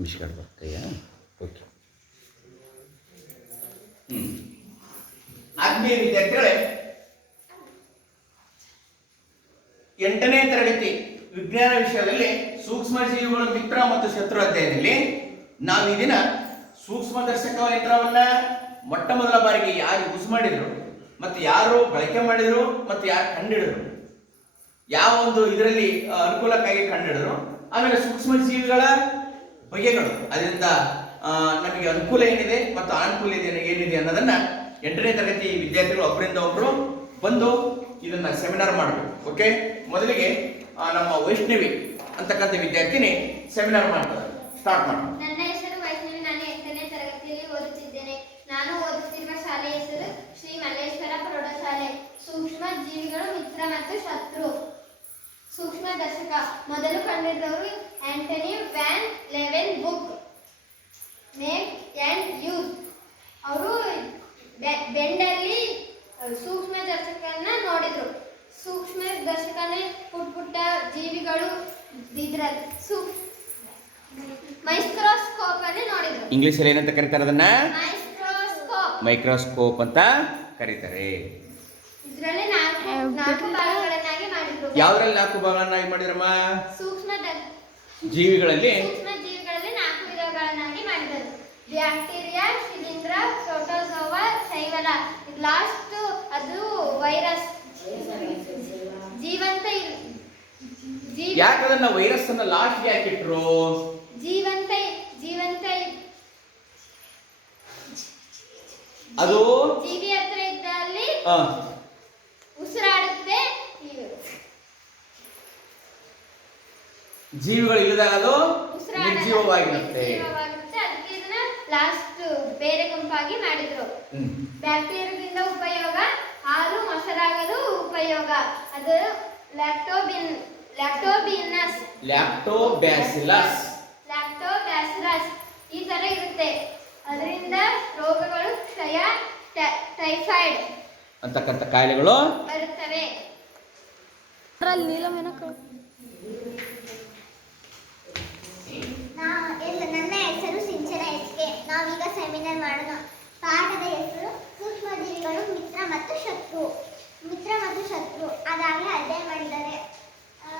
ನಮಸ್ಕಾರ ಕೈಯ ಓಕೆ. ಆತ್ಮೀಯ ವಿದ್ಯಾರ್ಥಿಗಳೇ, ಎಂಟನೇ ತರಗತಿ ವಿಜ್ಞಾನ ವಿಷಯದಲ್ಲಿ ಸೂಕ್ಷ್ಮ ಜೀವಿಗಳ ಮಿತ್ರ ಮತ್ತು ಶತ್ರು ಅಧ್ಯಯನದಲ್ಲಿ ನಾವು ಈ ದಿನ ಸೂಕ್ಷ್ಮದರ್ಶಕ ಯಂತ್ರವನ್ನ ಮೊಟ್ಟ ಮೊದಲ ಬಾರಿಗೆ ಯಾರು ಯೂಸ್ ಮಾಡಿದ್ರು, ಮತ್ತು ಯಾರು ಬಳಕೆ ಮಾಡಿದ್ರು, ಮತ್ತು ಯಾರು ಕಂಡಿಡಿದ್ರು? ಯಾವ ಒಂದು ಇದರಲ್ಲಿ ಅನುಕೂಲಕ್ಕಾಗಿ ಕಂಡಿಡಿದ್ರು? ಆಮೇಲೆ ಸೂಕ್ಷ್ಮ ಜೀವಿಗಳ ಬಗೆಗಳು ಅದರಿಂದ ನಮಗೆ ಅನುಕೂಲ ಏನಿದೆ ಮತ್ತು ಅನುಕೂಲ ಇದೆ ಏನಿದೆ ಅನ್ನೋದನ್ನ ಎಂಟನೇ ತರಗತಿ ವಿದ್ಯಾರ್ಥಿಗಳು ಒಬ್ಬರಿಂದ ಒಬ್ರು ಬಂದು ಇದನ್ನ ಸೆಮಿನಾರ್ ಮಾಡಬೇಕು ಓಕೆ ಮೊದಲಿಗೆ ನಮ್ಮ ವೈಷ್ಣವಿ ಅಂತಕ್ಕಂಥ ವಿದ್ಯಾರ್ಥಿನಿ ಸೆಮಿನಾರ್ ಮಾಡ್ತಾರೆ ಸ್ಟಾರ್ಟ್ ಮಾಡಿ. ನನ್ನ ಹೆಸರು ವೈಷ್ಣವಿ, ನಾನು ತರಗತಿಯಲ್ಲಿ ನಾನು ಓದುತ್ತಿರುವ ಹೆಸರು ಶ್ರೀ ಮಲ್ಲೇಶ್ವರ ಪ್ರೌಢಶಾಲೆ. ಸೂಕ್ಷ್ಮ ಜೀವಿಗಳು, ಮಿತ್ರ ಮತ್ತು ಶತ್ರು. ಸೂಕ್ಷ್ಮ ದರ್ಶಕ ಮೊದಲು ಕಂಡಿದ್ದವರು Antonie van Leeuwenhoek make and use. ಅವರು ಬೆಂಡಲ್ಲಿ ಸೂಕ್ಷ್ಮ ದರ್ಶಕನ ನೋಡಿದರು. ಸೂಕ್ಷ್ಮ ದರ್ಶಕನೇ ಪುಟ್ ಪುಟ್ಟ ಜೀವಿಗಳು ಇದ್ರ ಸೂಕ್ಷ್ಮ ಮೈಕ್ರೋಸ್ಕೋಪ್ ಅನ್ನು ನೋಡಿದ್ರು. ಇಂಗ್ಲೀಷಲ್ಲಿ ಏನಂತ ಕರೀತಾರೆ ಅದನ್ನ ಮೈಕ್ರೋಸ್ಕೋಪ್. ಮೈಕ್ರೋಸ್ಕೋಪ್ ಅಂತ ಕರೀತಾರೆ. ಇದರಲ್ಲಿ ನಾಲ್ಕು ನಾಲ್ಕು ಯಾವ್ದ್ರಲ್ಲಿ ನಾಲ್ಕು ಭಾಗಗಳನ್ನಾಗಿ ಮಾಡಿದ್ರಮ್ಮ? ಸೂಕ್ಷ್ಮ ಜೀವಿಗಳಲ್ಲಿ? ಸೂಕ್ಷ್ಮ ಜೀವಿಗಳಲ್ಲಿ ನಾಲ್ಕು ವಿಧಗಳನ್ನಾಗಿ ಮಾಡಿದರು. ಬ್ಯಾಕ್ಟೀರಿಯಾ ಶಿಲೀಂಧ್ರ ಪ್ರೋಟೋಸೋವಾ ಶೈವಲ. ಲಾಸ್ಟ್ ಅದು ವೈರಸ್. ಜೀವಂತ ಯಾಕೆ ಅದನ್ನ ವೈರಸ್ ಅನ್ನ ಲಾಸ್ಟ್ ಯಾಕೆ ಇಟ್ರು? ಜೀವಂತ ಜೀವಂತ ಅದು? ಜೀವಿ ಹತ್ರ ಇದ್ದಲ್ಲಿ ಉಸಿರಾಡುತ್ತೆ ಜೀವಿಗಳು ಇಲ್ಲದಾಗ ಅದು. ನಿರ್ಜೀವವಾಗಿರುತ್ತೆ. ನಿರ್ಜೀವವಾಗಿರುತ್ತೆ. ಅದಕ್ಕೆ ಇದನ್ನ ಲಾಸ್ಟ್ ಬೇರೆ ಗುಂಪಾಗಿ ಮಾಡಿದ್ರು. ಬ್ಯಾಕ್ಟೀರಿಯಾದಿಂದ ಉಪಯೋಗ ಹಾಲು ಮೊಸರಾಗಲು ಉಪಯೋಗ. ಅದು ಲ್ಯಾಕ್ಟೋಬಿನ್ ಲ್ಯಾಕ್ಟೋಬಿನಸ್ ಲ್ಯಾಕ್ಟೋಬ್ಯಾಸಿಲಸ್ ಲ್ಯಾಕ್ಟೋಬ್ಯಾಸಿಲಸ್ ಈ ತರ ಇರುತ್ತೆ. ಅದರಿಂದ ರೋಗಗಳು ಕ್ಷಯ ಟೈಫಾಯ್ಡ್ ಅಂತಕ್ಕಂಥ ಕಾಯಿಲೆಗಳು ಬರುತ್ತವೆ. ಸೆಮಿನಾರ್ ಮಾಡೋಣ ಪಾಠದ ಹೆಸರು ಸೂಕ್ಷ್ಮಜೀವಿಗಳು ಮಿತ್ರ ಮತ್ತು ಶತ್ರು ಮಿತ್ರ ಮತ್ತು ಶತ್ರು ಅದಾಗಲೇ ಅಧ್ಯಯನ ಮಾಡಿದ್ದಾರೆ ಆ,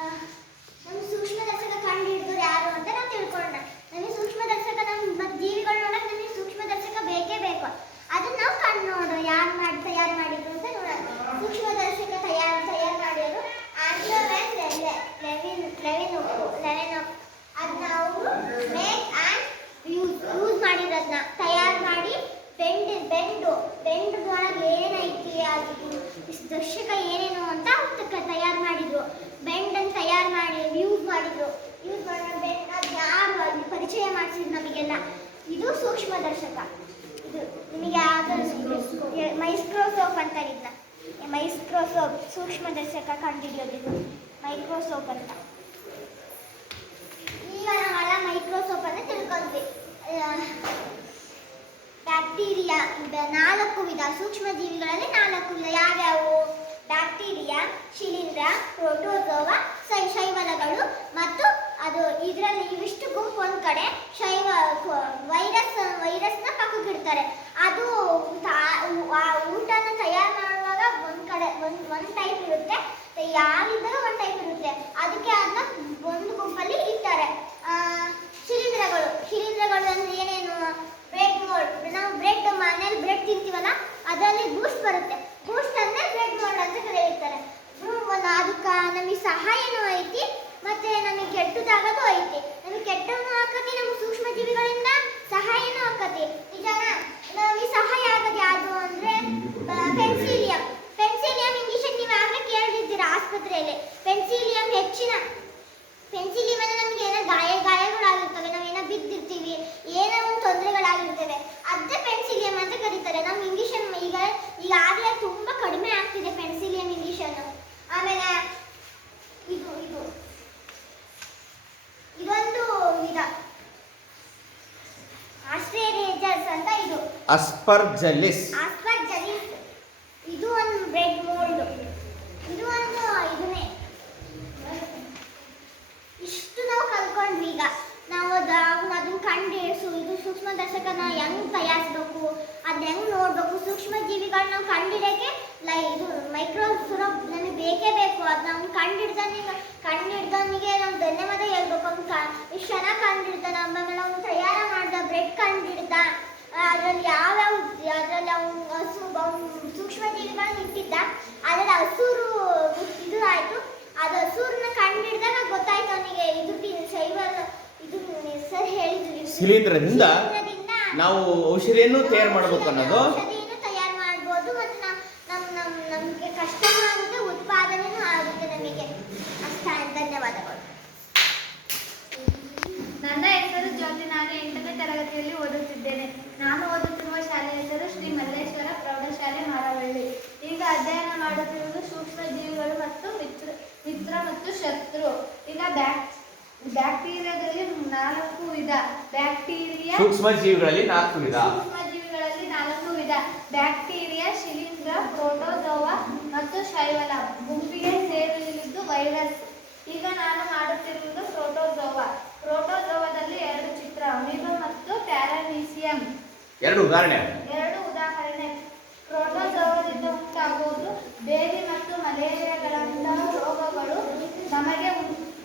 ನಮ್ಮ ಸೂಕ್ಷ್ಮದರ್ಶಕ ಕಂಡು ಹಿಡಿದವ್ರು ಯಾರು ಅಂತ ನಾವು ತಿಳ್ಕೊಳ್ಳೋಣ ನಮಗೆ ಸೂಕ್ಷ್ಮದರ್ಶಕ ನಮ್ಮ ಮತ್ತು ಜೀವಿಗಳು ನೋಡಕ್ಕೆ ನಮಗೆ ಸೂಕ್ಷ್ಮದರ್ಶಕ ಬೇಕೇ ಬೇಕು ಅದನ್ನ ನಾವು ಕಂಡು ನೋಡೋಣ ಯಾರು ಮಾಡಿ ತಯಾರು ಮಾಡಿದ್ರು ಅಂತ ನೋಡೋಣ ಸೂಕ್ಷ್ಮದರ್ಶಕ ತಯಾರು ತಯಾರು ಮಾಡಿರೋರು Andro van Levin Levin Leven ಅದನ್ನ ಅವರು ಮೇಕ್ ಆ್ಯಂಡ್ ಯೂಸ್ ಯೂಸ್ ಮಾಡಿರೋದನ್ನ ತಯಾರು ಮಾಡಿ ಬೆಂಡ್ ಬೆಂಡು ಬೆಂಡ್ ಒಳಗೆ ಏನೈತಿ ಅದು ಇಷ್ಟ್ ದರ್ಶಕ ಏನೇನು ಅಂತ ಅವ್ರು ತಯಾರು ಮಾಡಿದ್ರು ಬೆಂಡ್ ಅನ್ನು ತಯಾರು ಮಾಡಿ ಯೂಸ್ ಮಾಡಿದ್ರು ಯೂಸ್ ಮಾಡೋ ಬೆಂಡ್ ಅದು ಯಾರು ಅಲ್ಲಿ ಪರಿಚಯ ಮಾಡಿಸಿದ್ರು ನಮಗೆಲ್ಲ ಇದು ಸೂಕ್ಷ್ಮ ದರ್ಶಕ. ಇದು ನಿಮಗೆ ಯಾವ್ದು ಮೈಕ್ರೋಸೋಪ್ ಅಂತ ಇದನ್ನ ಮೈಕ್ರೋಸೋಪ್ ಸೂಕ್ಷ್ಮದರ್ಶಕ ದರ್ಶಕ ಕಂಡುಹಿಡಿಯೋದು ಇದು ಮೈಕ್ರೋಸೋಪ್ ಅಂತ. ಈಗ ನಾವೆಲ್ಲ ಮೈಕ್ರೋಸ್ಕೋಪ್ ಅಂತ ತಿಳ್ಕೊಂಡ್ವಿ. ಬ್ಯಾಕ್ಟೀರಿಯಾ ನಾಲ್ಕು ವಿಧ. ಸೂಕ್ಷ್ಮ ಜೀವಿಗಳಲ್ಲಿ ನಾಲ್ಕು ವಿಧ. ಯಾವ್ಯಾವು? ಬ್ಯಾಕ್ಟೀರಿಯಾ, ಶಿಲೀಂಧ್ರ, ಪ್ರೋಟೋಸೋವಾ ಶೈವಲಗಳು ಮತ್ತು ಅದು ಇದರಲ್ಲಿ ಇವಿಷ್ಟು ಗುಂಪು ಒಂದ್ ಕಡೆ ಶೈವ ವೈರಸ್, ವೈರಸ್ನ ಪಕ್ಕಕ್ಕಿಡ್ತಾರೆ ಅದು ಆ ಊಟನ ತಯಾರು ಮಾಡುವಾಗ ಒಂದ್ ಕಡೆ, ಒಂದ್ ಒಂದ್ ಟೈಪ್ ಇರುತ್ತೆ. ಯಾರಿದ್ದಾಗ ಒಂದ್ ಟೈಪ್ ಇರುತ್ತೆ ಅದಕ್ಕೆ ಅದನ್ನ ಒಂದು ಗುಂಪಲ್ಲಿ ಇಡ್ತಾರೆ ಆ, ಶಿಲೀಂಧ್ರಗಳು ಶಿಲೀಂಧ್ರಗಳು ಅಂದ್ರೆ ಏನೇನು ಬ್ರೆಡ್ ಮೋಲ್ಡ್ ನಾವು ಬ್ರೆಡ್ ಮನೇಲಿ ಬ್ರೆಡ್ ತಿಂತೀವಲ್ಲ ಅದರಲ್ಲಿ ಬೂಸ್ಟ್ ಬರುತ್ತೆ ಬೂಸ್ಟ್ ಅಂದ್ರೆ ಬ್ರೆಡ್ ಮೋಲ್ಡ್ ಅಂತ ಕರೆಯುತ್ತಾರೆ ಅದಕ್ಕೆ ನಮಗೆ ಸಹಾಯನೂ ಐತಿ ಮತ್ತೆ ನಮಗೆ ಕೆಟ್ಟದಾಗೋದು ಐತಿ ನಮಗೆ ಕೆಟ್ಟನು ಆಕತಿ ನಮ್ಮ ಸೂಕ್ಷ್ಮ ಜೀವಿಗಳಿಂದ ಸಹಾಯನೂ ಆಕತಿ ನಿಜಾನ ನಮಗೆ ಸಹಾಯ ಆಗೋದು ಯಾವುದು ಅಂದ್ರೆ ಪೆನ್ಸಿಲಿಯಂ ಪೆನ್ಸಿಲಿಯಂ ಇಂಜೆಕ್ಷನ್ ನೀವು ಆಗಲೇ ಕೇಳಿದ್ದೀರಾ ಆಸ್ಪತ್ರೆಯಲ್ಲಿ ಪೆನ್ಸಿಲಿಯಂ ಹೆಚ್ಚಿನ ಪೆನ್ಸಿಲಿಯಂ ಅಂದ್ರೆ ನಮ್ಗೆ ಏನೋ ಗಾಯ ಗಾಯಗಳಾಗಿರ್ತವೆ ನಾವೇನೋ ಬಿದ್ದಿರ್ತೀವಿ ಏನೋ ಒಂದು ತೊಂದರೆಗಳಾಗಿರ್ತವೆ ಅದೇ ಪೆನ್ಸಿಲಿಯಂ ಅಂತ ಕರೀತಾರೆ ನಾವು ಇಂಜೆಕ್ಷನ್ ಈಗ ಈಗಾಗಲೇ ತುಂಬಾ ಕಡಿಮೆ ಆಗ್ತಿದೆ ಪೆನ್ಸಿಲಿಯಂ ಇಂಜೆಕ್ಷನ್ ಆಮೇಲೆ ಇದು ಇದು ಇದೊಂದು ವಿಧ ಆಸ್ಟ್ರೇಲಿಯಸ್ ಅಂತ ಇದು ಅಸ್ಪರ್ಜಲಿಸ್ ಆಸ್ಪರ್ಜಲಿಸ್ ಇದು ಒಂದು ಬ್ರೆಡ್ ಮೋಲ್ಡ್ ಇದು ಒಂದು ಇದನ್ನೇ ಇಷ್ಟು ನಾವು ಕಲ್ತ್ಕೊಂಡ್ವಿ ಈಗ ನಾವು ಅದು ಅದನ್ನ ಕಂಡು ಇದು ಸೂಕ್ಷ್ಮದರ್ಶಕನ ಹೆಂಗ್ ತಯಾರಿಸ್ಬೇಕು ಅದ್ ಹೆಂಗ್ ನೋಡ್ಬೇಕು ಸೂಕ್ಷ್ಮ ಜೀವಿಗಳನ್ನ ನಾವು ಕಂಡಿಡಿಯಕ್ಕೆ ಲೈ ಇದು ಮೈಕ್ರೋಸ್ಕೋಪ್ ನಮಗೆ ಬೇಕೇ ಬೇಕು ಅದು ನಾವು ಕಂಡಿಡ್ದನಿಗೆ ಕಂಡಿಡ್ದನಿಗೆ ನಾವು ಧನ್ಯವಾದ ಹೇಳ್ಬೇಕು ಅವ್ನು ಕ ಇಷ್ಟು ಚೆನ್ನಾಗಿ ಕಂಡಿಡ್ದ ಆಮೇಲೆ ಅವ್ನು ತಯಾರ ಮಾಡ್ದ ಬ್ರೆಡ್ ಕಂಡಿಡ್ದ ಅದ್ರಲ್ಲಿ ಯಾವ್ಯಾವ ಅದರಲ್ಲಿ ಅವನು ಹಸು ಸೂಕ್ಷ್ಮ ಜೀವಿಗಳನ್ನ ಇಟ್ಟಿದ್ದ ಅದರಲ್ಲಿ ಹಸೂರು ಇದು ಆಯಿತು ಅದು ಹಸೂರನ್ನ ಕಂಡಿಡ್ದಾಗ ಗೊತ್ತಾಯ್ತು ಅವನಿಗೆ ಇದು ಶೈವಲ್ ಇದು ಹೆಸರು ಹೇಳಿದ್ರು ಶಿಲೀಂಧ್ರದಿಂದ ನಾವು ಔಷಧಿಯನ್ನು ತಯಾರು ಮಾಡಬೇಕು ಅನ್ನೋದು. ಔಷಧಿಯನ್ನು ತಯಾರು ಮಾಡ್ಬೋದು ಮತ್ತು ನಮ್ ನಮ್ ನಮ್ ನಮಗೆ ಕಷ್ಟ ಆಗುತ್ತೆ ಉತ್ಪಾದನೆನೂ ಆಗುತ್ತೆ ನಮಗೆ. ಅಷ್ಟ ಧನ್ಯವಾದಗಳು. ನನ್ನ ಹೆಸರು ಜ್ಯೋತಿ. ನಾನು ಎಂಟನೇ ತರಗತಿಯಲ್ಲಿ ಓದುತ್ತಿದ್ದೇನೆ. ನಾನು ಓದುತ್ತಿರುವ ಶಾಲೆ ಹೆಸರು ಶ್ರೀ ಮಲ್ಲೇಶ್ವರ ಪ್ರೌಢಶಾಲೆ ಮಾರವಳ್ಳಿ. ಈಗ ಅಧ್ಯಯನ ಮಾಡುತ್ತಿರುವುದು ಸೂಕ್ಷ್ಮ ಜೀವಿಗಳು ಮತ್ತು ಮಿತ್ರ ಮಿತ್ರ ಮತ್ತು ಶತ್ರು. ಈಗ ಬ್ಯಾಕ್ ಬ್ಯಾಕ್ಟೀರಿಯಾದಲ್ಲಿ ನಾಲ್ಕು ವಿಧ. ಬ್ಯಾಕ್ಟೀರಿಯಾ ಸೂಕ್ಷ್ಮ ಜೀವಿಗಳಲ್ಲಿ ನಾಲ್ಕು ವಿಧ. ಸೂಕ್ಷ್ಮ ಜೀವಿಗಳಲ್ಲಿ ನಾಲ್ಕು ವಿಧ. ಬ್ಯಾಕ್ಟೀರಿಯಾ ಶಿಲೀಂಧ್ರ ಪ್ರೋಟೋಜೋವಾ ಮತ್ತು ಶೈವಲ. ಗುಂಪಿಗೆ ಸೇರಿದ್ದು ವೈರಸ್. ಈಗ ನಾನು ಮಾಡುತ್ತಿರುವುದು ಪ್ರೋಟೋಜೋವಾ. ಪ್ರೋಟೋಜೋವಾದಲ್ಲಿ ಎರಡು ಚಿತ್ರ ಅಮೀಬ ಮತ್ತು ಪ್ಯಾರಾಮೀಸಿಯಂ ಎರಡು ಉದಾಹರಣೆ. ಎರಡು ಉದಾಹರಣೆ. ಪ್ರೋಟೋಜೋವಾದಿಂದ ಉಂಟಾಗುವುದು ಬೇದಿ ಮತ್ತು ಮಲೇರಿಯಾಗಳಂತಹ ರೋಗಗಳು ನಮಗೆ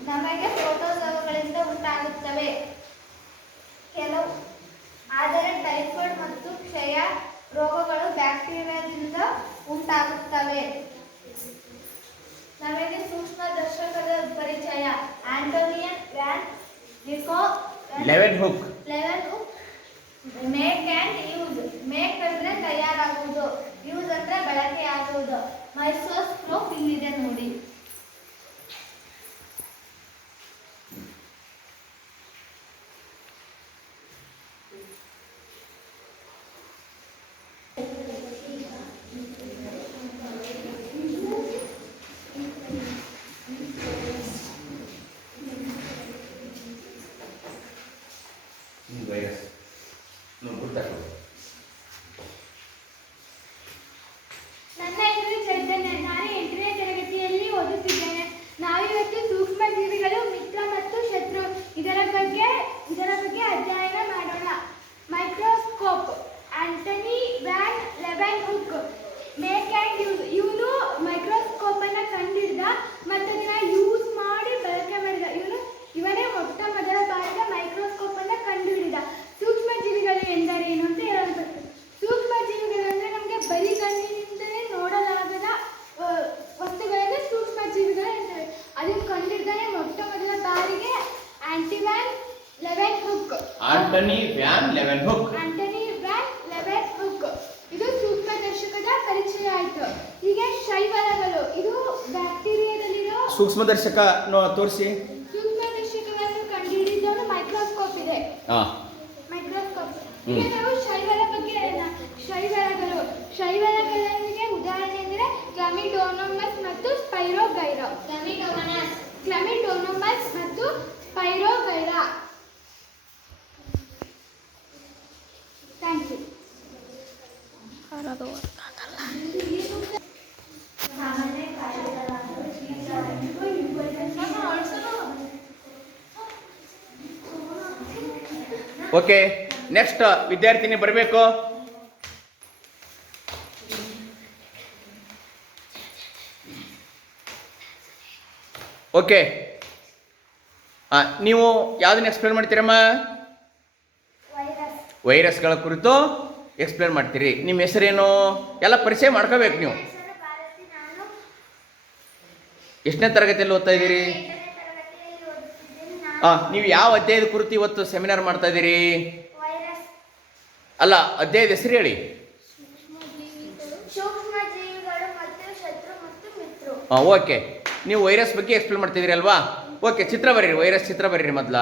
ನಮಗೆ ಪ್ರೋಟೋಜೋವಾಗಳಿಂದ ಉಂಟಾಗುತ್ತವೆ. ಕೆಲವು ಆದರೆ ಟೈಫಾಯ್ಡ್ ಮತ್ತು ಕ್ಷಯ ರೋಗಗಳು ಬ್ಯಾಕ್ಟೀರಿಯಾದಿಂದ ಉಂಟಾಗುತ್ತವೆ ನಮಗೆ ಸೂಕ್ಷ್ಮ ದರ್ಶಕದ ಪರಿಚಯ Antonie van ನಿಕೋ Leeuwenhoek Leeuwen make and use make ಅಂದ್ರೆ ತಯಾರಾಗುವುದು ಯೂಸ್ ಅಂದ್ರೆ ಬಳಕೆಯಾಗುವುದು ಮೈಸೋಸ್ಕೋಪ್ ಇಲ್ಲಿದೆ ನೋಡಿ ವೈರಸ್ ಗೊತ್ತಾಗ್ತದೆ ನನ್ನ ಹೆಸರು ಚೈತನ್ಯ ನಾನು ಎಂಟನೇ ತರಗತಿಯಲ್ಲಿ ಓದುತ್ತಿದ್ದೇನೆ ನಾವಿವತ್ತು ಸೂಕ್ಷ್ಮ ಜೀವಿಗಳು ಮಿತ್ರ ಮತ್ತು ಶತ್ರು ಇದರ ಬಗ್ಗೆ ಇದರ ಬಗ್ಗೆ ಅಧ್ಯಯನ ಮಾಡೋಣ microscope Antonie van Leeuwenhoek make and use ಇವನು ಮೈಕ್ರೋಸ್ಕೋಪ್ ಅನ್ನ ಕಂಡಿಡ್ದ ಮತ್ತು ಅದನ್ನ ಯೂಸ್ ಮಾಡಿ ಬಳಕೆ ಮಾಡಿದ ಇವನು ಇವನೇ ಮೊಟ್ಟ ಮೊದಲ ಬಾರಿಗೆ ಮೈಕ್ರೋಸ್ಕೋಪ್ ಅನ್ನ ಕಂಡುಹಿಡಿದ ಸೂಕ್ಷ್ಮ ಜೀವಿಗಳು ಎಂದರೇನು ಅಂತ ಹೇಳಬೇಕು ಸೂಕ್ಷ್ಮ ಜೀವಿಗಳು ಅಂದ್ರೆ ನಮಗೆ ಬರೀ ಕಣ್ಣಿನಿಂದಲೇ ನೋಡಲಾಗದ ಆ, ವಸ್ತುಗಳನ್ನೇ ಸೂಕ್ಷ್ಮ ಜೀವಿಗಳು ಎಂತಾರೆ ಅದನ್ನು ಕಂಡಿಡ್ದಾನೆ ಮೊಟ್ಟ ಮೊದಲ ಬಾರಿಗೆ Antonie van Leeuwenhoek Antonie van Leeuwenhoek Antonie van Leeuwenhoek ಇದು ಸೂಕ್ಷ್ಮದರ್ಶಕದ ಪರಿಚಯ ಆಯಿತು. ಹೀಗೆ ಶೈವಲಗಳು ಇದು ಬ್ಯಾಕ್ಟೀರಿಯಾದಲ್ಲಿರೋ ಸೂಕ್ಷ್ಮದರ್ಶಕ ತೋರಿಸಿ ಸೂಕ್ಷ್ಮದರ್ಶಕಗಳನ್ನು ಕಂಡುಹಿಡಿದವನು ಮೈಕ್ರೋಸ್ಕೋಪ್ ಇದೆ ಹಾ ಮೈಕ್ರೋಸ್ಕೋಪ್ ಹ್ಮ್. ಈಗ ನಾವು ಶೈವಲ ಬಗ್ಗೆ ಹೇಳೋಣ ಶೈವಲಗಳು ಶೈವಲಗಳಿಗೆ ಉದಾಹರಣೆ ಅಂದರೆ ಕ್ಲಮಿಡೋನೋಮಸ್ ಮತ್ತು ಸ್ಪೈರೋಗೈರಾ ಕ್ಲಮಿಡೋಮನಸ್ ಕ್ಲಮಿಡೋನೋಮಸ್ ಮತ್ತು Spirogyra thank you okay next ವಿದ್ಯಾರ್ಥಿನಿ ಬರಬೇಕು. ಓಕೆ. ನೀವು ಯಾವುದನ್ನ ಎಕ್ಸ್ಪ್ಲೇನ್ ಮಾಡ್ತೀರಮ್ಮ? ವೈರಸ್. ವೈರಸ್ಗಳ ಕುರಿತು? ಎಕ್ಸ್ಪ್ಲೇನ್ ಮಾಡ್ತೀರಿ. ನಿಮ್ಮ ಹೆಸರೇನು? ಎಲ್ಲ ಪರಿಚಯ ಮಾಡ್ಕೋಬೇಕು ನೀವು. ಎಷ್ಟನೇ ತರಗತಿಯಲ್ಲಿ ಓದ್ತಾ ಇದ್ದೀರಿ? ಹಾಂ ನೀವು ಯಾವ ಅಧ್ಯಾಯದ ಕುರಿತು ಇವತ್ತು ಸೆಮಿನಾರ್ ಮಾಡ್ತಾ ಇದ್ದೀರಿ? ಅಲ್ಲ, ಅಧ್ಯಾಯದ ಹೆಸರು ಹೇಳಿ. ಹಾಂ ಓಕೆ ನೀವು ವೈರಸ್ ಬಗ್ಗೆ ಎಕ್ಸ್ಪ್ಲೇನ್ ಮಾಡ್ತಿದ್ದೀರಿ ಅಲ್ವಾ? ಓಕೆ ಚಿತ್ರ ಬರೀರಿ ವೈರಸ್ ಚಿತ್ರ ಬರೀರಿ ಮೊದಲ.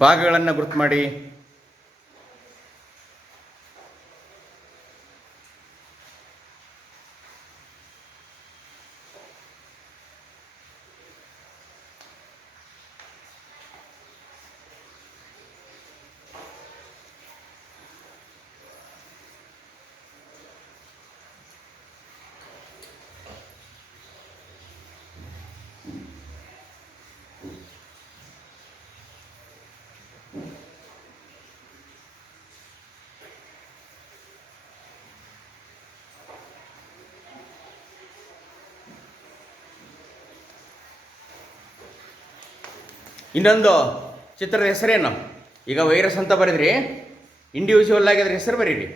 ಭಾಗಗಳನ್ನು ಗುರುತು ಮಾಡಿ. ಇನ್ನೊಂದು ಚಿತ್ರದ ಹೆಸರೇನು? ಈಗ ವೈರಸ್ ಅಂತ ಬರೆದ್ರಿ. ಇಂಡಿವಿಜುವಲ್ ಆಗಿ ಅದ್ರ ಹೆಸರು ಬರೀರಿ.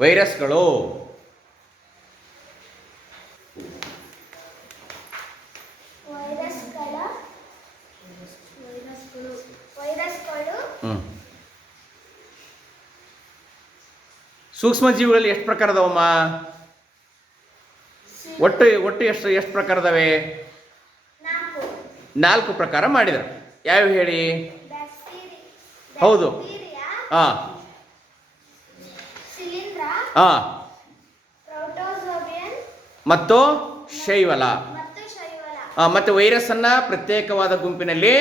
ವೈರಸ್ಗಳು. ಸೂಕ್ಷ್ಮ ಜೀವಿಗಳಲ್ಲಿ ಎಷ್ಟು ಪ್ರಕಾರದವಮ್ಮ? ಒಟ್ಟು ಒಟ್ಟು ಎಷ್ಟು ಎಷ್ಟು ಪ್ರಕಾರ ಅದಾವೆ ನಾಲ್ಕು ನಾಲ್ಕು ಪ್ರಕಾರ ಮಾಡಿದರು. ಯಾವ ಹೇಳಿ? ಹೌದು. ಹಾಂ. ಹಾಂ. ಮತ್ತು ಶೈವಲ. ಮತ್ತು ವೈರಸ್ಸನ್ನು ಪ್ರತ್ಯೇಕವಾದ ಗುಂಪಿನಲ್ಲಿ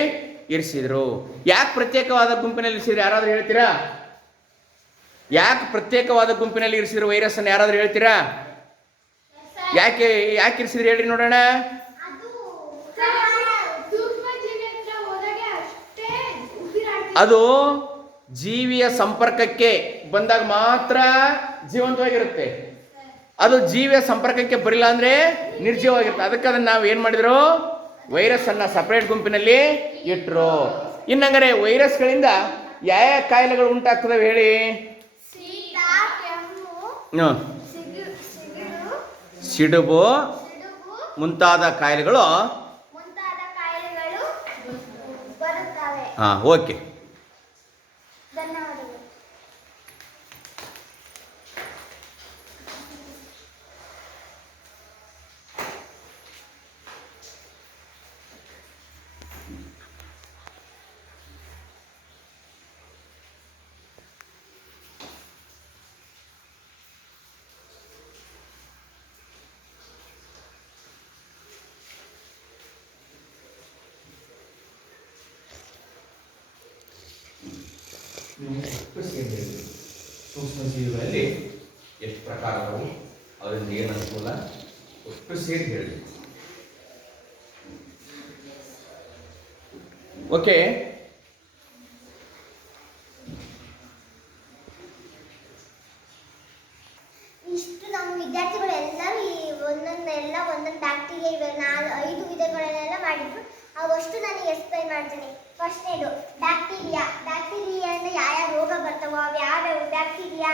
ಇರಿಸಿದ್ರು. ಯಾಕೆ ಪ್ರತ್ಯೇಕವಾದ ಗುಂಪಿನಲ್ಲಿ ಇರಿಸಿದ್ರು ಯಾರಾದರೂ ಹೇಳ್ತೀರಾ? ಯಾಕೆ ಪ್ರತ್ಯೇಕವಾದ ಗುಂಪಿನಲ್ಲಿ ಇರಿಸಿದ್ರು ವೈರಸ್ಸನ್ನು ಯಾರಾದರೂ ಹೇಳ್ತೀರಾ? ಯಾಕೆ ಯಾಕೆ ಇರಿಸಿದ್ರು ಹೇಳಿ ನೋಡೋಣ ಅದು ಸೂಕ್ಷ್ಮ ಜೀವಿ ಹತ್ರ ಹೋದಾಗೆ ಅಷ್ಟೇ ಉಸಿರಾಡ್ತೀವಿ ಅದು ಜೀವಿಯ ಸಂಪರ್ಕಕ್ಕೆ ಬಂದಾಗ ಮಾತ್ರ ಜೀವಂತವಾಗಿರುತ್ತೆ. ಅದು ಜೀವಿಯ ಸಂಪರ್ಕಕ್ಕೆ ಬರಿಲ್ಲ ಅಂದ್ರೆ ನಿರ್ಜೀವವಾಗಿರುತ್ತೆ. ಅದಕ್ಕೆ ಅದನ್ನ ನಾವು ಏನು ಮಾಡಿದ್ರು? ವೈರಸ್ ಅನ್ನ ಸಪರೇಟ್ ಗುಂಪಿನಲ್ಲಿ ಇಟ್ರು. ಇನ್ನಂಗಾರೆ ವೈರಸ್ಗಳಿಂದ ಯಾವ ಯಾವ ಕಾಯಿಲೆಗಳು ಉಂಟಾಗ್ತದವೆ ಹೇಳಿ? ಸಿಡುಬು ಮುಂತಾದ ಕಾಯಿಲೆಗಳು ಹಾ ಓಕೆ. ಧನ್ಯವಾದಗಳು. ಸೂಕ್ಷ್ಮ ಜೀವಿಗಳಲ್ಲಿ ಎಷ್ಟು ಪ್ರಕಾರ ಅದಾವು ಅದರಿಂದ ಏನು ಅನುಕೂಲ? ಒಟ್ಟು ಸೇರಿ ಹೇಳಿ. ಓಕೆ. ಇಷ್ಟು ನಮ್ಮ ವಿದ್ಯಾರ್ಥಿಗಳು ಎಲ್ಲರೂ ಈ ಒಂದೊಂದು ಎಲ್ಲ ಒಂದೊಂದು ಬ್ಯಾಕ್ಟೀರಿಯಾ ಇವೆ. ನಾಲ್ ಐದು ವಿಧಗಳನ್ನೆಲ್ಲ ಮಾಡಿದ್ರು. ಅವಷ್ಟು ನಾನು ಎಕ್ಸ್ಪ್ಲೈನ್ ಮಾಡ್ತೀನಿ ಫಸ್ಟ್ ಫಸ್ಟ್ನೇದು ಬ್ಯಾಕ್ಟೀರಿಯಾ. ಬ್ಯಾಕ್ಟೀರಿಯಾಯಿಂದ ಯಾವ ರೋಗ ಬರ್ತವೋ ಅವು ಯಾವ್ಯಾವ ಬ್ಯಾಕ್ಟೀರಿಯಾ?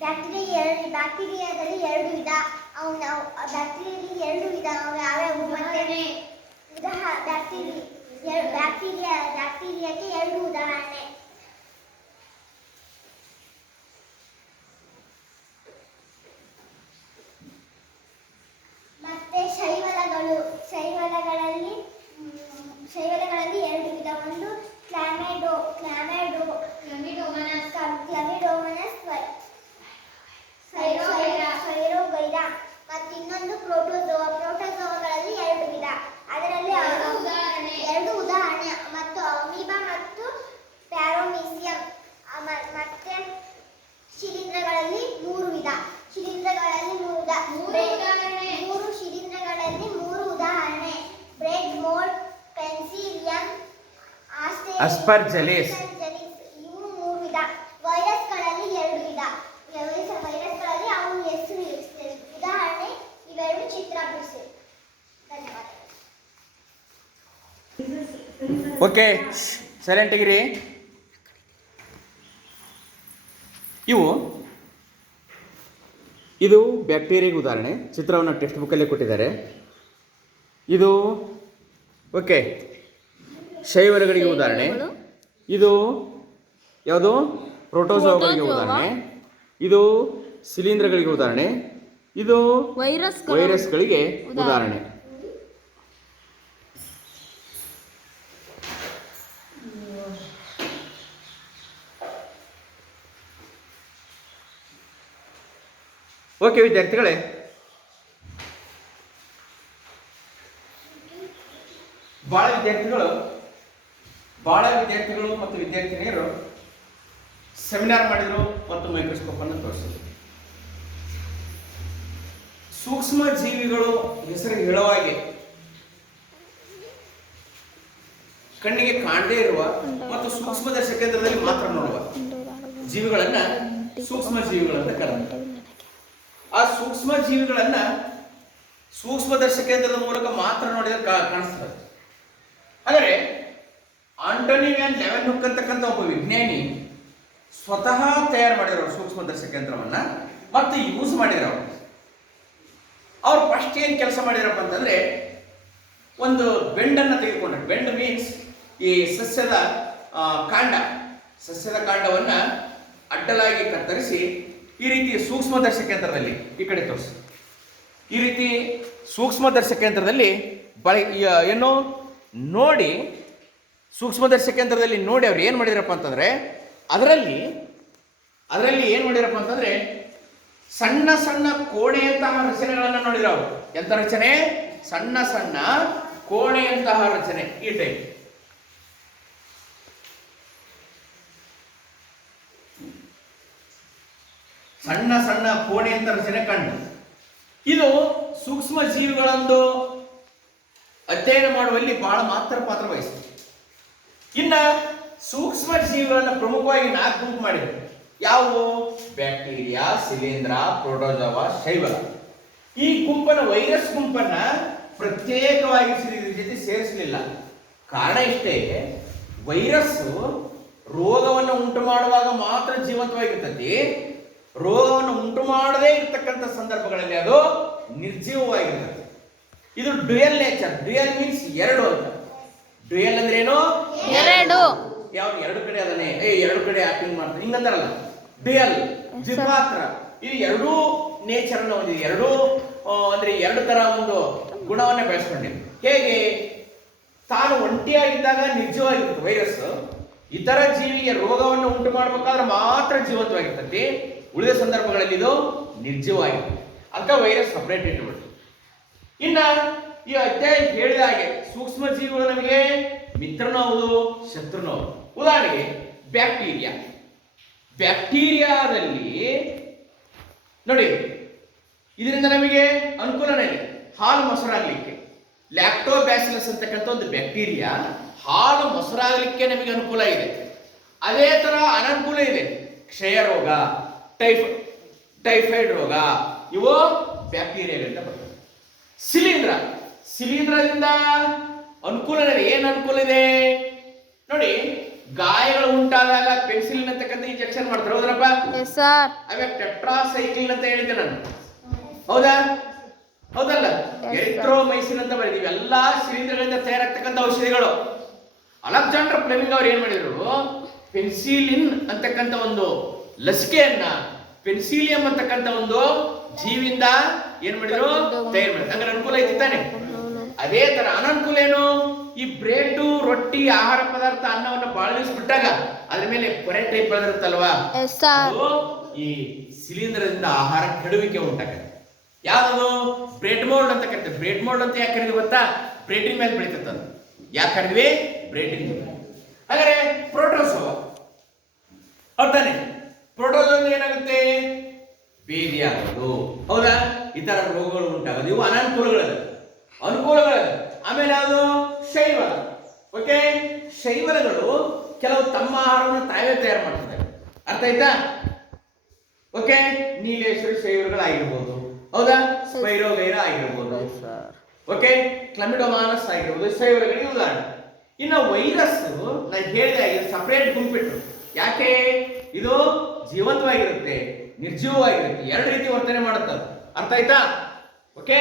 ಬ್ಯಾಕ್ಟೀರಿಯಾ ಎರಡು ಬ್ಯಾಕ್ಟೀರಿಯಾದಲ್ಲಿ ಎರಡು ವಿಧ. ಅವು ನಾವು ಬ್ಯಾಕ್ಟೀರಿಯಾದಲ್ಲಿ ಎರಡು ವಿಧ. ಅವು ಯಾವ್ಯಾವು? ಮತ್ತೆ ಉದಾಹ ಬ್ಯಾಕ್ಟೀರಿ ಎರಡು ಬ್ಯಾಕ್ಟೀರಿಯಾ ಬ್ಯಾಕ್ಟೀರಿಯಾಕ್ಕೆ ಎರಡು ಉದಾಹರಣೆ ಮತ್ತೆ ಶೈವಲಗಳು ಶೈವಲಗಳಲ್ಲಿ ಶೈವಲಗಳಲ್ಲಿ ಎರಡು ವಿಧ. ಒಂದು ಕ್ಲಾಮೆಡೋ ಕ್ಲಾಮೆಡೋ ಕ್ಲಮಿಡೋಮನಸ್. ಕ್ಲಮಿಡೋಮನಸ್ ಸೈರೋಗೈರ. ಮತ್ತು ಇನ್ನೊಂದು ಪ್ರೋಟೋಜೋವಾ ಪ್ರೋಟೋಜೋವಾಗಳಲ್ಲಿ ಎರಡು ವಿಧ. ಅದರಲ್ಲಿ ಎರಡು ಉದಾಹರಣೆ. ಎರಡು ಉದಾಹರಣೆ. ಮತ್ತು ಅಮೀಬಾ ಮತ್ತು ಪ್ಯಾರೋಮೀಸಿಯಂ. ಮತ್ತೆ ಶಿಲೀಂಧ್ರಗಳಲ್ಲಿ ಮೂರು ವಿಧ. ಶಿಲೀಂಧ್ರಗಳಲ್ಲಿ ಮೂರು ವಿಧ ಮೂರು ಉದಾಹರಣೆ. ಧನ್ಯವಾದಗಳು. ಓಕೆ ಸೈಲೆಂಟ್ ಆಗಿರಿ. ಇವು ಇದು ಬ್ಯಾಕ್ಟೀರಿಯಾಗೆ ಉದಾಹರಣೆ. ಚಿತ್ರವನ್ನು ಟೆಕ್ಸ್ಟ್ ಬುಕ್ಕಲ್ಲೇ ಕೊಟ್ಟಿದ್ದಾರೆ. ಇದು ಓಕೆ ಶೈವರಗಳಿಗೆ ಉದಾಹರಣೆ. ಇದು ಯಾವುದು? ಪ್ರೋಟೋಸೋಗಳಿಗೆ ಉದಾಹರಣೆ. ಇದು ಶಿಲೀಂಧ್ರಗಳಿಗೆ ಉದಾಹರಣೆ. ಇದು ವೈರಸ್ ವೈರಸ್ಗಳಿಗೆ ಉದಾಹರಣೆ. ಓಕೆ ವಿದ್ಯಾರ್ಥಿಗಳೇ ವಿದ್ಯಾರ್ಥಿಗಳು ಬಹಳ ವಿದ್ಯಾರ್ಥಿಗಳು ಮತ್ತು ವಿದ್ಯಾರ್ಥಿನಿಯರು ಸೆಮಿನಾರ್ ಮಾಡಿದರು ಮತ್ತು ಮೈಕ್ರೋಸ್ಕೋಪ್ ಅನ್ನು ತೋರಿಸಿದರು. ಸೂಕ್ಷ್ಮ ಜೀವಿಗಳು ಹೆಸರು ಹೇಳುವಾಗೆ ಕಣ್ಣಿಗೆ ಕಾಣದೇ ಇರುವ ಮತ್ತು ಸೂಕ್ಷ್ಮ ಕೇಂದ್ರದಲ್ಲಿ ಮಾತ್ರ ನೋಡುವ ಜೀವಿಗಳನ್ನ ಸೂಕ್ಷ್ಮ ಜೀವಿಗಳಂತ ಕರೆದ ಆ ಸೂಕ್ಷ್ಮ ಜೀವಿಗಳನ್ನ ಸೂಕ್ಷ್ಮ ಕೇಂದ್ರದ ಮೂಲಕ ಮಾತ್ರ ನೋಡಿದ್ರೆ ಕಾಣಿಸ್ತದೆ. ಆದರೆ ಆಂಟೋನಿ ವ್ಯಾನ್ ಲೆವೆನ್ ಹುಕ್ ಅಂತಕ್ಕಂಥ ಒಬ್ಬ ವಿಜ್ಞಾನಿ ಸ್ವತಃ ತಯಾರು ಮಾಡಿದ್ರು ಸೂಕ್ಷ್ಮದರ್ಶ ಯಂತ್ರವನ್ನ ಮತ್ತು ಯೂಸ್ ಮಾಡಿದ್ರು ಅವರು ಅವ್ರು ಫಸ್ಟ್ ಏನು ಕೆಲಸ ಮಾಡಿದ್ರಪ್ಪ ಅಂತಂದ್ರೆ ಒಂದು ಬೆಂಡನ್ನು ತೆಗೆದುಕೊಂಡ್ರು. ಬೆಂಡ್ ಮೀನ್ಸ್ ಈ ಸಸ್ಯದ ಕಾಂಡ. ಸಸ್ಯದ ಕಾಂಡವನ್ನ ಅಡ್ಡಲಾಗಿ ಕತ್ತರಿಸಿ ಈ ರೀತಿ ಸೂಕ್ಷ್ಮದರ್ಶ ಕೇಂದ್ರದಲ್ಲಿ ಈ ಕಡೆ ತೋರಿಸಿ. ಈ ರೀತಿ ಸೂಕ್ಷ್ಮದರ್ಶಕ ಕೇಂದ್ರದಲ್ಲಿ ಬಳ ಏನು? ನೋಡಿ ಸೂಕ್ಷ್ಮದರ್ಶಕ ಕೇಂದ್ರದಲ್ಲಿ ನೋಡಿ ಅವ್ರು ಏನು ಮಾಡಿದ್ರಪ್ಪ ಅಂತಂದರೆ, ಅದರಲ್ಲಿ ಅದರಲ್ಲಿ ಏನು ಮಾಡಿದ್ರಪ್ಪ ಅಂತಂದರೆ, ಸಣ್ಣ ಸಣ್ಣ ಕೋಣೆಯಂತಹ ರಚನೆಗಳನ್ನು ನೋಡಿದ್ರು ಅವರು. ಎಂಥ ರಚನೆ? ಸಣ್ಣ ಸಣ್ಣ ಕೋಣೆಯಂತಹ ರಚನೆ ಈ ಟೈಪ್ ಸಣ್ಣ ಸಣ್ಣ ಕೋಣೆಯಂತ ರಚನೆ ಕಂಡು. ಇದು ಸೂಕ್ಷ್ಮ ಜೀವಿಗಳೊಂದು ಅಧ್ಯಯನ ಮಾಡುವಲ್ಲಿ ಬಹಳ ಮಾತ್ರ ಪಾತ್ರ ವಹಿಸಿದೆ ಇನ್ನ ಸೂಕ್ಷ್ಮ ಜೀವಿಗಳನ್ನ ಪ್ರಮುಖವಾಗಿ ನಾಲ್ಕು ಗುಂಪು ಮಾಡಿದ್ರು. ಯಾವುವು? ಬ್ಯಾಕ್ಟೀರಿಯಾ, ಶಿಲೀಂಧ್ರ, ಪ್ರೋಟೋಜವ ಶೈವಲ ಈ ಗುಂಪನ್ನ ವೈರಸ್ ಗುಂಪನ್ನ ಪ್ರತ್ಯೇಕವಾಗಿ ಜೊತೆ ಸೇರಿಸಲಿಲ್ಲ. ಕಾರಣ ಇಷ್ಟೇ ವೈರಸ್ ರೋಗವನ್ನು ಉಂಟು ಮಾಡುವಾಗ ಮಾತ್ರ ಜೀವಂತವಾಗಿರ್ತತಿ. ರೋಗವನ್ನು ಉಂಟು ಮಾಡದೇ ಇರತಕ್ಕಂಥ ಸಂದರ್ಭಗಳಲ್ಲಿ ಅದು ನಿರ್ಜೀವವಾಗಿರ್ತದೆ ಇದು ಡ್ಯುಯಲ್ ನೇಚರ್. ಡ್ಯುಯಲ್ ಮೀನ್ಸ್ ಎರಡು ಅಂತ. ಡ್ಯುಯಲ್ ಅಂದ್ರೆ ಏನು? ಎರಡು. ಯಾವ ಎರಡು ಕಡೆ ಅದನ್ನೇ. ಏ ಎರಡು ಕಡೆ ಆಕ್ಟಿಂಗ್ ಮಾಡ್ತಾರೆ ಹಿಂಗಂತಾರಲ್ಲ ಡ್ಯುಯಲ್ ದ್ವಿಪಾತ್ರ. ಇದು ಎರಡೂ ನೇಚರ್ ಅನ್ನು ಹೊಂದಿದೆ. ಎರಡೂ ಅಂದ್ರೆ ಎರಡು ತರ ಒಂದು ಗುಣವನ್ನ ಬೆಳೆಸ್ಕೊಂಡಿದೆ ಹೇಗೆ? ತಾನು ಒಂಟಿಯಾಗಿದ್ದಾಗ ನಿಜವಾಗಿರುತ್ತೆ. ವೈರಸ್. ಇತರ ಜೀವಿಗೆ ರೋಗವನ್ನು ಉಂಟು ಮಾಡಬೇಕಾದ್ರೆ ಮಾತ್ರ ಜೀವಂತವಾಗಿರ್ತದೆ. ಉಳಿದ ಸಂದರ್ಭಗಳಲ್ಲಿ ಇದು ನಿರ್ಜೀವವಾಗಿರುತ್ತೆ ಅದಕ್ಕೆ ವೈರಸ್ ಸಪರೇಟ್ ಇಟ್ಬಿಡ್ತು ಇನ್ನ ಈ ಅಧ್ಯಾಯ ಹೇಳಿದ ಹಾಗೆ ಸೂಕ್ಷ್ಮ ಜೀವಿಗಳು ನಮಗೆ ಮಿತ್ರನೂ ಹೌದು, ಶತ್ರುನೂ ಹೌದು. ಉದಾಹರಣೆಗೆ ಬ್ಯಾಕ್ಟೀರಿಯಾ. ಬ್ಯಾಕ್ಟೀರಿಯಾದಲ್ಲಿ ನೋಡಿ, ಇದರಿಂದ ನಮಗೆ ಅನುಕೂಲನೇ ಇದೆ ಹಾಲು ಮೊಸರಾಗಲಿಕ್ಕೆ. ಲ್ಯಾಕ್ಟೋಬ್ಯಾಸಿಲಸ್ ಅಂತಕ್ಕಂಥ ಒಂದು ಬ್ಯಾಕ್ಟೀರಿಯಾ ಹಾಲು ಮೊಸರಾಗಲಿಕ್ಕೆ ನಮಗೆ ಅನುಕೂಲ ಇದೆ. ಅದೇ ತರ ಅನನುಕೂಲ ಇದೆ. ಕ್ಷಯ ರೋಗ, ಟೈಫ್, ಟೈಫಾಯ್ಡ್ ರೋಗ, ಇವು ಬ್ಯಾಕ್ಟೀರಿಯಾಗಳಿಂದ ಬರ್ತವೆ. ಶಿಲೀಂಧ್ರ ಶಿಲೀಂಧ್ರದಿಂದ ಅನುಕೂಲ ಏನ್ ಅನುಕೂಲ ಇದೆ? ನೋಡಿ ಗಾಯಗಳು ಉಂಟಾದಾಗ ಪೆನ್ಸಿಲಿನ್ ಅಂತಕ್ಕಂಥ ಇಂಜೆಕ್ಷನ್ ಮಾಡ್ತಾರೆ ಹೌದ್ರಪ್ಪ? ಆಮೇಲೆ ಟೆಟ್ರಾಸೈಕ್ಲಿನ್ ಅಂತ ಹೇಳಿದ್ದೆ ನಾನು. ಹೌದಾ? ಹೌದಲ್ಲ. ಎರಿಥ್ರೋಮೈಸಿನ್ ಅಂತ ಬರೀತೀವಿ ಎಲ್ಲಾ ಶಿಲೀಂಧ್ರಗಳಿಂದ ತಯಾರಾಗ್ತಕ್ಕಂಥ ಔಷಧಿಗಳು. ಅಲೆಕ್ಸಾಂಡರ್ ಫ್ಲೆಮಿಂಗ್ ಅವ್ರು ಏನ್ ಮಾಡಿದ್ರು? ಪೆನ್ಸಿಲಿನ್ ಅಂತಕ್ಕಂಥ ಒಂದು ಲಸಿಕೆಯನ್ನ ಪೆನ್ಸಿಲಿಯಂ ಅಂತಕ್ಕಂಥ ಒಂದು ಜೀವಿಯಿಂದ ಏನ್ ಮಾಡಿದ್ರು? ತಯಾರು ಮಾಡಿದ್ರು. ಹಂಗಾರೆ ಅನುಕೂಲ ಐತಿ ತಾನೆ? ಅದೇ ತರ ಅನನುಕೂಲ ಏನು? ಈ ಬ್ರೆಡ್ ರೊಟ್ಟಿ ಆಹಾರ ಪದಾರ್ಥ ಅನ್ನವನ್ನು ಬಾಳ ದಿವಸ ಬಿಟ್ಟಾಗ ಅದ್ರ ಮೇಲೆ ಕೊರೆ ಟೈಪ್ ಬೆಳೆದಿರುತ್ತಲ್ವಾ ಈ ಶಿಲೀಂಧ್ರದಿಂದ ಆಹಾರ ಕೆಡುವಿಕೆ ಉಂಟಾಗತ್ತೆ. ಯಾವ್ದು ಬ್ರೆಡ್ ಮೋಲ್ಡ್ ಅಂತ ಕರಿತೀವಿ ಬ್ರೆಡ್ ಮೋಲ್ಡ್ ಅಂತ ಯಾಕೆ ಕರೀತೀವಿ ಗೊತ್ತಾ? ಬ್ರೆಡಿನ ಮೇಲೆ ಬೆಳೀತದ ಯಾಕೆ ಯಾಕೆ ಕರಿದ್ವಿ? ಬ್ರೆಡಿನ ಹಾಗಾದ್ರೆ ಪ್ರೋಟೋಸೋವ ಹೌದಾನೆ ಪ್ರೋಟೋಸೋವ ಏನಾಗುತ್ತೆ? ಬೇದಿ ಆಗೋದು ಹೌದಾ? ಈ ತರ ರೋಗಗಳು ಉಂಟಾಗೋದು. ಇವು ಅನಾನುಕೂಲಗಳಲ್ಲ ಅನುಕೂಲಗಳಲ್ಲ ಆಮೇಲೆ ಅದು ಶೈವಲ ಓಕೆ ಶೈವಲಗಳು ಕೆಲವು ತಮ್ಮ ಆಹಾರವನ್ನು ತಾವೇ ತಯಾರು ಮಾಡ್ತಾರೆ ಅರ್ಥ ಆಯ್ತಾ? ಓಕೆ ನೀಲೇಶ್ವರಿ ಶೈವರುಗಳಾಗಿರ್ಬೋದು. ಹೌದಾ? ಸ್ಪೈರೋಗೈರ ಆಗಿರ್ಬೋದು. ಓಕೆ ಕ್ಲಮಿಡೋಮಾನಸ್ ಆಗಿರ್ಬೋದು. ಶೈವರಗಳಿಗೆ ಉದಾಹರಣೆ. ಇನ್ನು ವೈರಸ್ ನಾನು ಹೇಳಿದೆ, ಇದು ಸಪರೇಟ್ ಗುಂಪಿಟ್ಟು ಯಾಕೆ? ಇದು ಜೀವಂತವಾಗಿರುತ್ತೆ, ನಿರ್ಜೀವವಾಗಿರುತ್ತೆ. ಎರಡು ರೀತಿ ವರ್ತನೆ ಮಾಡುತ್ತೆ ಅದು. ಅರ್ಥ ಆಯ್ತಾ? ಓಕೆ